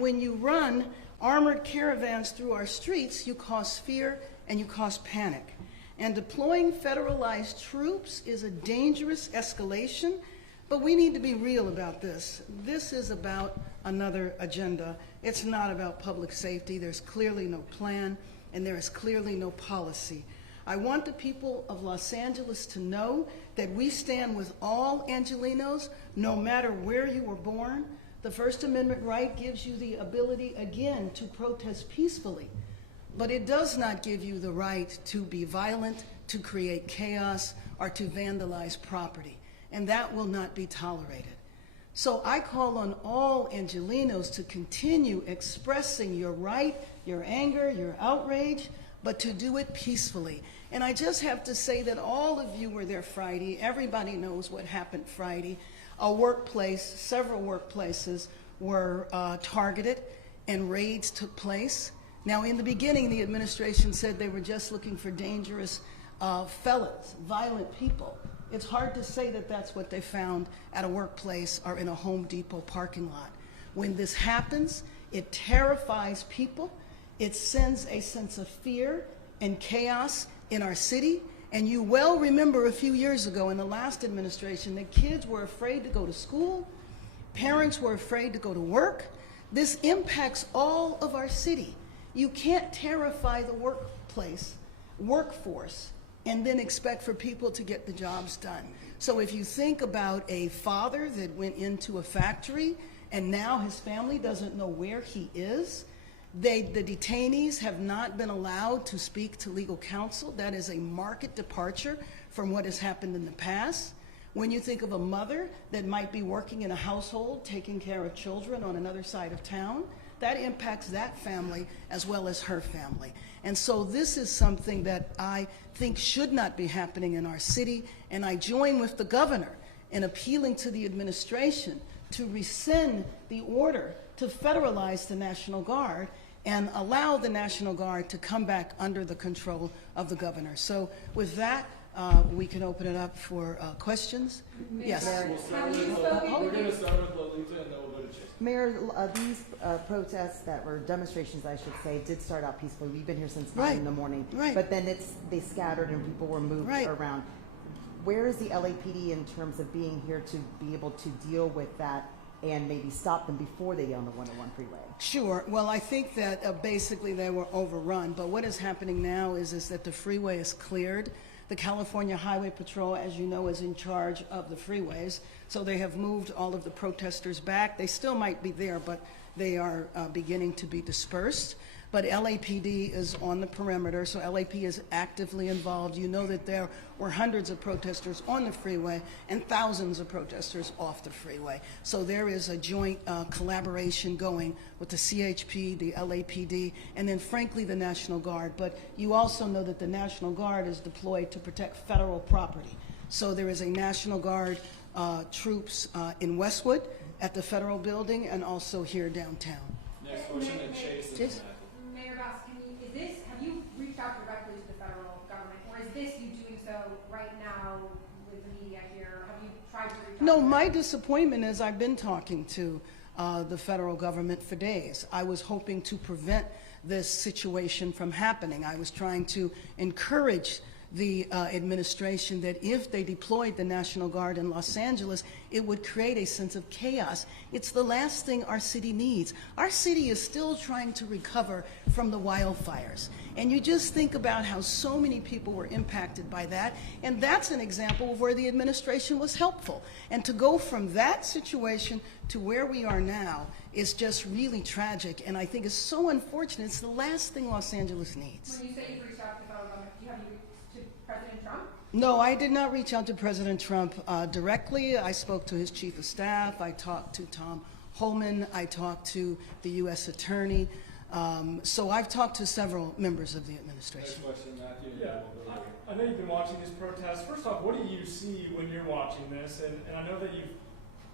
And when you run armored caravans through our streets, you cause fear and you cause panic. And deploying federalized troops is a dangerous escalation, but we need to be real about this. This is about another agenda. It's not about public safety. There's clearly no plan, and there is clearly no policy. I want the people of Los Angeles to know that we stand with all Angelenos, no matter where you were born. The First Amendment right gives you the ability, again, to protest peacefully, but it does not give you the right to be violent, to create chaos, or to vandalize property, and that will not be tolerated. So I call on all Angelenos to continue expressing your right, your anger, your outrage, but to do it peacefully. And I just have to say that all of you were there Friday. Everybody knows what happened Friday. A workplace, several workplaces were targeted and raids took place. Now, in the beginning, the administration said they were just looking for dangerous felons, violent people. It's hard to say that that's what they found at a workplace or in a Home Depot parking lot. When this happens, it terrifies people. It sends a sense of fear and chaos in our city. And you well remember a few years ago in the last administration that kids were afraid to go to school, parents were afraid to go to work. This impacts all of our city. You can't terrify the workforce, and then expect for people to get the jobs done. So if you think about a father that went into a factory and now his family doesn't know where he is, the detainees have not been allowed to speak to legal counsel. That is a marked departure from what has happened in the past. When you think of a mother that might be working in a household, taking care of children on another side of town, that impacts that family as well as her family. And so this is something that I think should not be happening in our city, and I join with the governor in appealing to the administration to rescind the order to federalize the National Guard and allow the National Guard to come back under the control of the governor. So with that, we can open it up for questions. Yes. We're going to start with Lolita and then we'll go to Jason. Mayor, these protests that were demonstrations, I should say, did start out peacefully. We've been here since 9 in the morning. Right. But then they scattered and people were moved around. Where is the LAPD in terms of being here to be able to deal with that and maybe stop them before they get on the 101 freeway? Sure. Well, I think that basically they were overrun. But what is happening now is that the freeway is cleared. The California Highway Patrol, as you know, is in charge of the freeways. So they have moved all of the protesters back. They still might be there, but they are beginning to be dispersed. But LAPD is on the perimeter, so LAP is actively involved. You know that there were hundreds of protesters on the freeway and thousands of protesters off the freeway. So there is a joint collaboration going with the CHP, the LAPD, and then frankly the National Guard. But you also know that the National Guard is deployed to protect federal property. So there is a National Guard troops in Westwood at the federal building and also here downtown. Next question, and Chase. Mayor Bass, have you reached out directly to the federal government, or is this you doing so right now with the media here? Have you tried to reach out? No, my disappointment is I've been talking to the federal government for days. I was hoping to prevent this situation from happening. I was trying to encourage the administration that if they deployed the National Guard in Los Angeles, it would create a sense of chaos. It's the last thing our city needs. Our city is still trying to recover from the wildfires. And you just think about how so many people were impacted by that, and that's an example of where the administration was helpful. And to go from that situation to where we are now is just really tragic, and I think it's so unfortunate. It's the last thing Los Angeles needs. When you say you've reached out to the federal government, have you to President Trump? No, I did not reach out to President Trump directly. I spoke to his chief of staff. I talked to Tom Holman. I talked to the U.S. Attorney. So I've talked to several members of the administration. Next question, Matthew. Yeah, I know you've been watching these protests. First off, what do you see when you're watching this? And I know that you've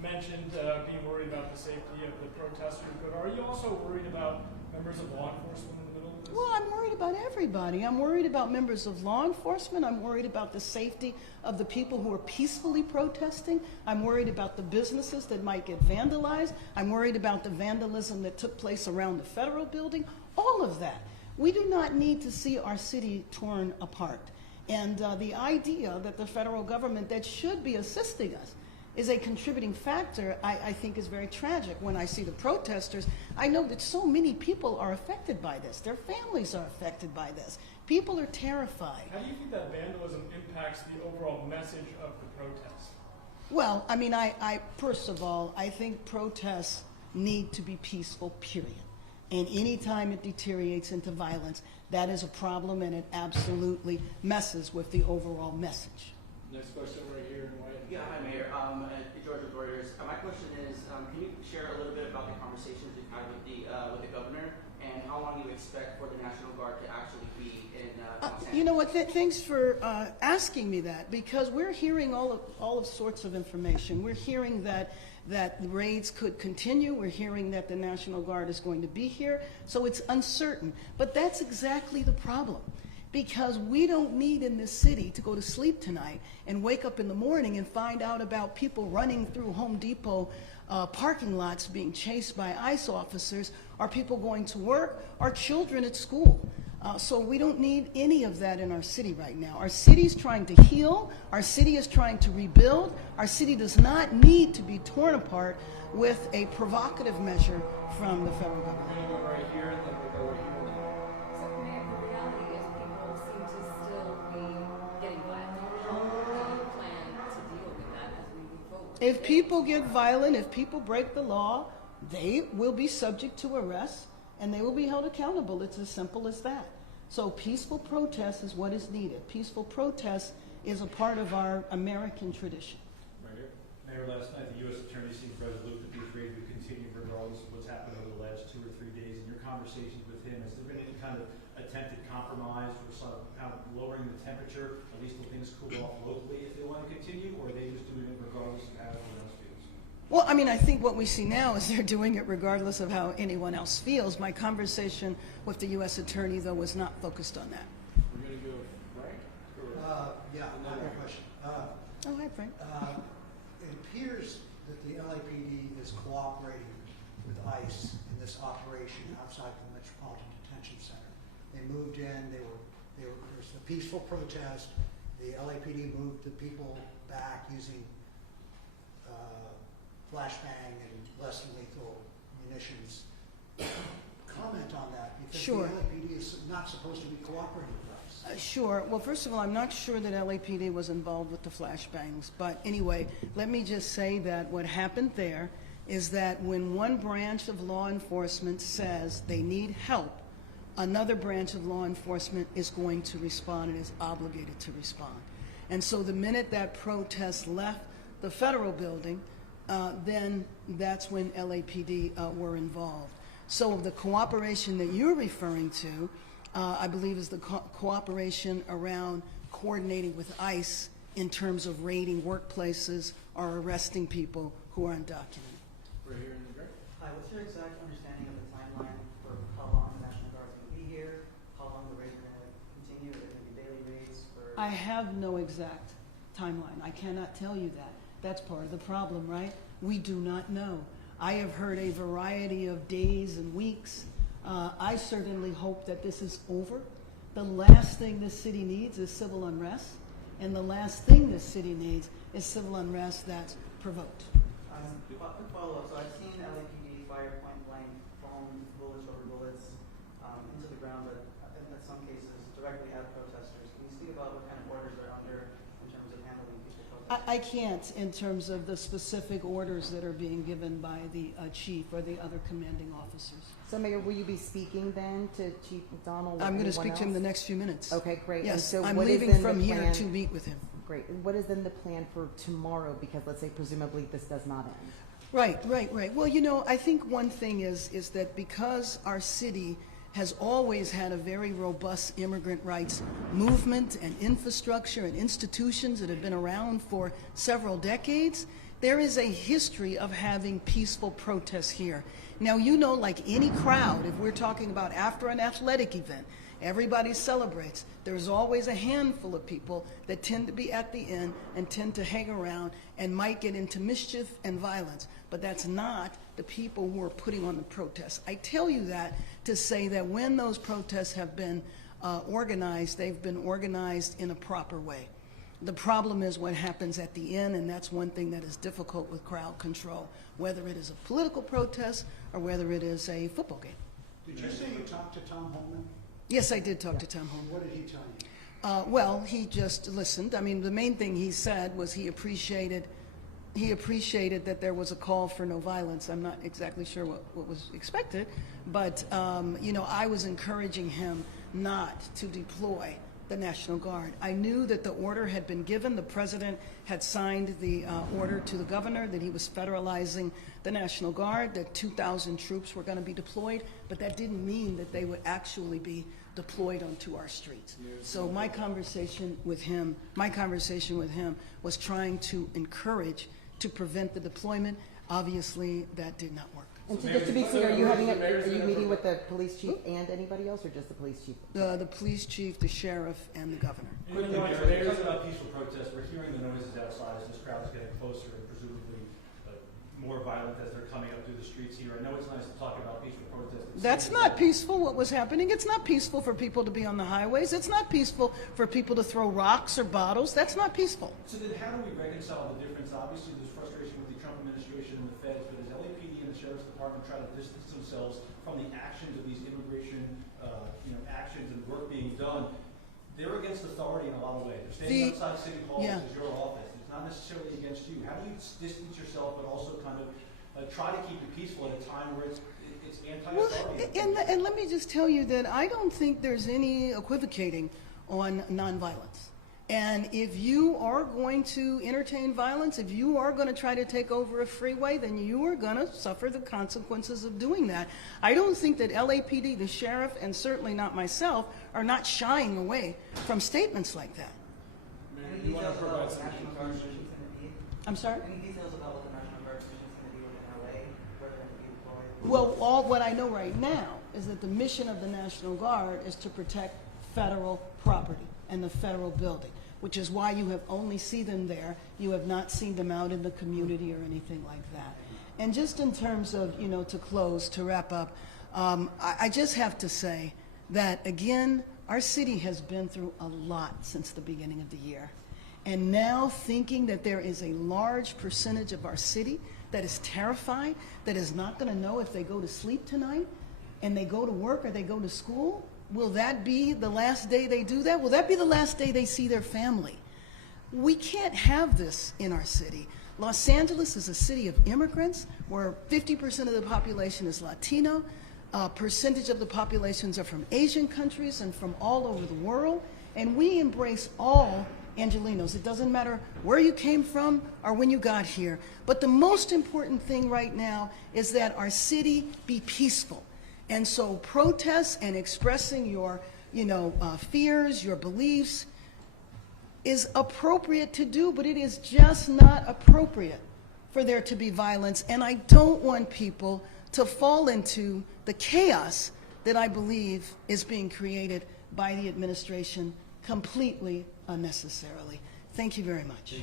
mentioned being worried about the safety of the protesters, but are you also worried about members of law enforcement in the middle of this? Well, I'm worried about everybody. I'm worried about members of law enforcement. I'm worried about the safety of the people who are peacefully protesting. I'm worried about the businesses that might get vandalized. I'm worried about the vandalism that took place around the federal building. All of that. We do not need to see our city torn apart. And the idea that the federal government that should be assisting us is a contributing factor, I think is very tragic. When I see the protesters, I know that so many people are affected by this. Their families are affected by this. People are terrified. How do you think that vandalism impacts the overall message of the protest? Well, I mean, I first of all, I think protests need to be peaceful, period. And any time it deteriorates into violence, that is a problem, and it absolutely messes with the overall message. Next question right here in white. Yeah, hi Mayor. George with Reuters. My question is, can you share a little bit about the conversations you've had with the governor, and how long you expect for the National Guard to actually be in? You know what? Thanks for asking me that, because we're hearing all of sorts of information. We're hearing that the raids could continue. We're hearing that the National Guard is going to be here, so it's uncertain. But that's exactly the problem, because we don't need in this city to go to sleep tonight and wake up in the morning and find out about people running through Home Depot parking lots being chased by ICE officers, or people going to work, or children at school. So we don't need any of that in our city right now. Our city is trying to heal. Our city is trying to rebuild. Our city does not need to be torn apart with a provocative measure from the federal government. We're gonna go right here, and then we'll go right here. So, Mayor, the reality is people seem to still be getting violent. How do you plan to deal with that as we move forward? If people get violent, if people break the law, they will be subject to arrest and they will be held accountable. It's as simple as that. So peaceful protest is what is needed. Peaceful protest is a part of our American tradition. Right here. Mayor, last night the U.S. Attorney seemed resolute that these raids would continue regardless of what's happened over the last 2 or 3 days. In your conversations with him, has there been any kind of attempted compromise or sort of kind of lowering the temperature, at least till things cool off locally if they want to continue, or are they just doing it regardless of how everyone else feels? Well, I mean, I think what we see now is they're doing it regardless of how anyone else feels. My conversation with the U.S. Attorney, though, was not focused on that. We're gonna go Frank. Yeah, I have a question. Oh, hi, Frank. It appears that the LAPD is cooperating with ICE in this operation outside the Metropolitan Detention Center. They moved in, there was a peaceful protest. The LAPD moved the people back using flashbang and less than lethal munitions. Comment on that, because Sure. the LAPD is not supposed to be cooperating with ICE. Sure. Well, first of all, I'm not sure that LAPD was involved with the flashbangs. But anyway, let me just say that what happened there is that when one branch of law enforcement says they need help, another branch of law enforcement is going to respond and is obligated to respond. And so the minute that protest left the federal building, then that's when LAPD were involved. So the cooperation that you're referring to, I believe, is the cooperation around coordinating with ICE in terms of raiding workplaces or arresting people who are undocumented. Right here in the gray. Hi, what's your exact understanding of the timeline for how long the National Guard's going to be here, how long the raids are going to continue, are there going to be daily raids for... I have no exact timeline. I cannot tell you that. That's part of the problem, right? We do not know. I have heard a variety of days and weeks. I certainly hope that this is over. The last thing this city needs is civil unrest, and the last thing this city needs is civil unrest that's provoked. Quick follow-up. So I've seen LAPD fire point blank foam bullets, rubber bullets into the ground, but in some cases directly at protesters. Can you speak about what kind of orders are under in terms of handling people protesting? I can't in terms of the specific orders that are being given by the chief or the other commanding officers. So, Mayor, will you be speaking then to Chief McDonald? Or I'm going to anyone speak to him the else? next few minutes. Okay, great. And Yes, so I'm what is leaving then from the here plan- to meet with him. Great. What is then the plan for tomorrow? Because let's say presumably this does not end. Right. Well, you know, I think one thing is that because our city has always had a very robust immigrant rights movement and infrastructure and institutions that have been around for several decades, There is a history of having peaceful protests here. Now, you know, like any crowd, if we're talking about after an athletic event, everybody celebrates. There's always a handful of people that tend to be at the end and tend to hang around and might get into mischief and violence. But that's not the people who are putting on the protests. I tell you that to say that when those protests have been organized, they've been organized in a proper way. The problem is what happens at the end, and that's one thing that is difficult with crowd control, whether it is a political protest or whether it is a football game. Did you say you talked to Tom Holman? Yes, I did talk to Tom Holman. What did he tell you? Well, he just listened. I mean, the main thing he said was he appreciated that there was a call for no violence. I'm not exactly sure what was expected, but you know, I was encouraging him not to deploy the National Guard. I knew that the order had been given. The president had signed the order to the governor that he was federalizing the National Guard, that 2,000 troops were going to be deployed, but that didn't mean that they would actually be deployed onto our streets. So my conversation with him was trying to encourage to prevent the deployment. Obviously, that did not work. And so just to be clear, are you meeting with the police chief and anybody else, or just the police chief? The police chief, the sheriff, and the governor. Quickly, Mayor, talking about peaceful protests, we're hearing the noises outside as this crowd is getting closer and presumably more violent as they're coming up through the streets here. I know it's nice to talk about peaceful protests. That's not peaceful, what was happening. It's not peaceful for people to be on the highways. It's not peaceful for people to throw rocks or bottles. That's not peaceful. So then how do we reconcile the difference? Obviously, there's frustration with the Trump administration and the feds, but as LAPD and the Sheriff's Department try to distance themselves from the actions of these immigration actions and work being done, they're against authority in a lot of ways. They're standing outside City Hall, which is your office. It's not necessarily against you. How do you distance yourself but also kind of try to keep it peaceful at a time where it's anti-authority? Well, and let me just tell you that I don't think there's any equivocating on nonviolence. And if you are going to entertain violence, if you are going to try to take over a freeway, then you are going to suffer the consequences of doing that. I don't think that LAPD, the sheriff, and certainly not myself, are not shying away from statements like that. Any details about what the National Guard position is going to be? I'm sorry? Any details about what the National Guard position is going to be within LA, where they're going to be deployed? Well, what I know right now is that the mission of the National Guard is to protect federal property and the federal building, which is why you have only seen them there. You have not seen them out in the community or anything like that. And just in terms of, you know, to close, to wrap up, I just have to say that, again, our city has been through a lot since the beginning of the year. And now thinking that there is a large percentage of our city that is terrified, that is not going to know if they go to sleep tonight and they go to work or they go to school, will that be the last day they do that? Will that be the last day they see their family? We can't have this in our city. Los Angeles is a city of immigrants where 50% of the population is Latino. Percentage of the populations are from Asian countries and from all over the world. And we embrace all Angelenos. It doesn't matter where you came from or when you got here. But the most important thing right now is that our city be peaceful. And so protests and expressing your, fears, your beliefs is appropriate to do, but it is just not appropriate for there to be violence. And I don't want people to fall into the chaos that I believe is being created by the administration completely unnecessarily. Thank you very much.